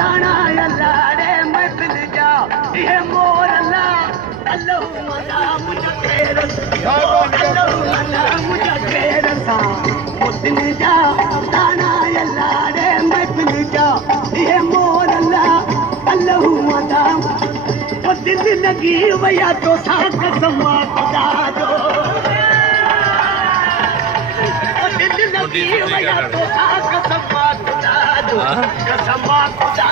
दाना अल्लाह रे महफिल जा ये मोर अल्लाह अल्लाह मना मुझे तेरे अल्लाह मना मुझे तेरे सा मुद्दन जा दाना अल्लाह रे महफिल जा ये मोर अल्लाह अल्लाह मना वो दिल लगी वया तो साथ कसमा खुदा दो वो दिल लगी वया तो साथ कसमा खुदा दो कसमा खुदा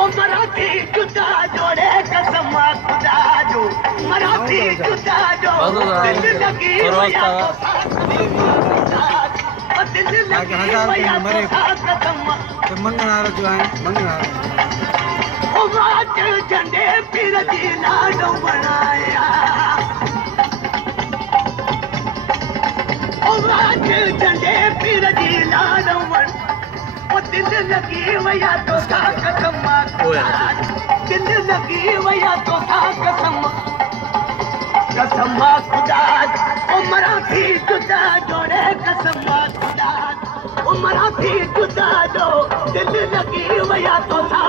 ओ मराठी जुदा जोड़े कसमा खुदा जो मराठी जुदा जो दिल लगी वया तो साथ वो दिल लगी वया तो साथ कसमा मंगना जो है मंगना ओ राज झंडे फिर दी लाडो बनाया ओ राज झंडे फिर दी लाडो बन ओ दिल लगी वया तो सा कसम दिल लगी वया तो सा कसम खुदा ओ मराठी जुदा जोड़े कसम खुदा ओ मराठी जुदा जो दिल लगी वया तो सा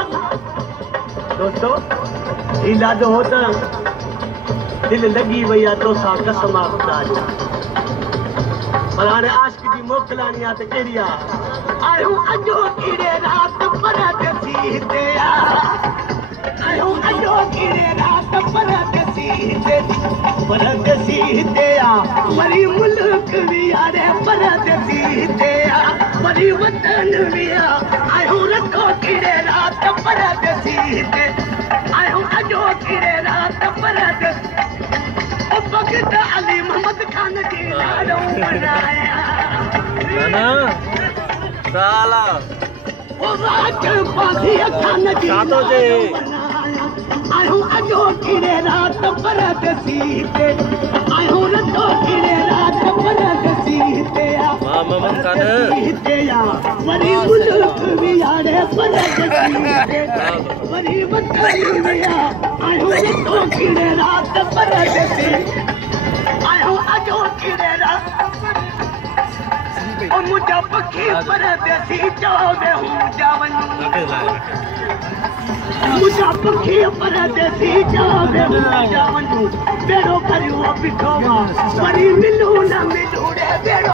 दोस्तों ईला जो होता दिल लगी वया तो सा कसमा खुदा जो पर हाणे आशिक जी मोकलानी आ त कहिड़ी आ आयो अजो कीड़े रात परदेसी ते आ आयो अजो कीड़े रात परदेसी ते आ वरी मुल्क भी आरे परदेसी ते आ वरी वतन भी आ आयो रखो कीड़े रात परदेसी ते आयो अजो कीड़े रात परदेसी ओ भगत अली मोहम्मद खान जी लाडो बनाया ना साला ओ राज पासी खान जी लाडो आयो अजो कीड़े रात परदेसी ते आयो रखो कीड़े रात परदेसी ते आ मोहम्मद खान ते आ वरी मुल्क भी आरे परदेसी ते वरी वतन भी आ आयो रखो कीड़े रात परदेसी आयो अजो कीड़े रात ओ मुझा पखी परदेसी जावे हूं जावन मुझा पखी परदेसी जावे हूं जावन बेड़ो करियो बिठो वरी मिलू ना मिलू रे बेड़ो